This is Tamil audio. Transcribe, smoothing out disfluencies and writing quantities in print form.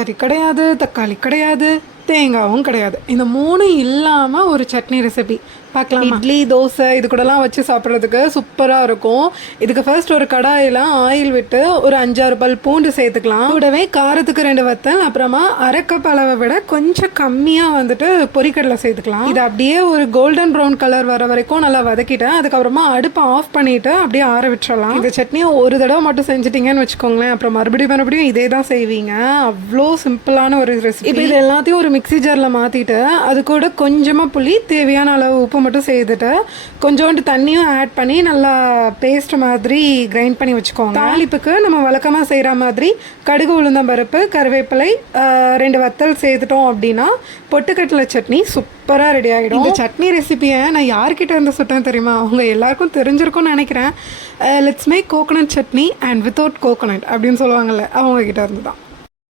பட்டாரி கிடையாது, தக்காளி கிடையாது, தேங்காயும் கிடையாது. இந்த 3 இல்லாமல் ஒரு சட்னி ரெசிபி பார்க்கலாம். இட்லி, தோசை இது கூடலாம் வச்சு சாப்பிட்றதுக்கு சூப்பராக இருக்கும். இதுக்கு ஃபர்ஸ்ட் ஒரு கடாயில் ஆயில் விட்டு ஒரு 5-6 பல் பூண்டு சேர்த்துக்கலாம். கூடவே காரத்துக்கு 2 வத்தல், அப்புறமா அரைக்கப் அளவை விட கொஞ்சம் கம்மியாக வந்துட்டு பொரிக்கடலை சேர்த்துக்கலாம். இது அப்படியே ஒரு கோல்டன் ப்ரௌன் கலர் வர வரைக்கும் நல்லா வதக்கிட்டேன். அதுக்கப்புறமா அடுப்பை ஆஃப் பண்ணிவிட்டு அப்படியே ஆற விட்டுறலாம். இந்த சட்னியை ஒரு தடவை மட்டும் செஞ்சுட்டிங்கன்னு வச்சுக்கோங்களேன், அப்புறம் மறுபடியும் இதே தான் செய்வீங்க. அவ்வளோ சிம்பிளான ஒரு ரெசிபி. இப்போ இது எல்லாத்தையும் ஒரு மிக்ஸி ஜாரில் மாற்றிட்டு அது கூட கொஞ்சமாக புளி, தேவையான அளவு உப்பு மட்டும் சேர்த்துட்டு கொஞ்சோண்டு தண்ணியும் ஆட் பண்ணி நல்லா பேஸ்ட் மாதிரி கிரைண்ட் பண்ணி வச்சுக்கோங்க. தாளிப்புக்கு நம்ம வழக்கமாக செய்கிற மாதிரி கடுகு, உளுந்தம்பருப்பு, கருவேப்பிலை, 2 வத்தல் சேர்த்துட்டோம் அப்படின்னா பொட்டுக்கடலை சட்னி சூப்பராக ரெடி ஆகிடும். இந்த சட்னி ரெசிபியை நான் யார்கிட்ட இருந்து சுட்டேன் தெரியுமா? அவங்க எல்லாருக்கும் தெரிஞ்சிருக்கும்னு நினைக்கிறேன். Let's make coconut chutney and without coconut அப்படின்னு சொல்லுவாங்கள்ல, அவங்க கிட்ட இருந்து தான்.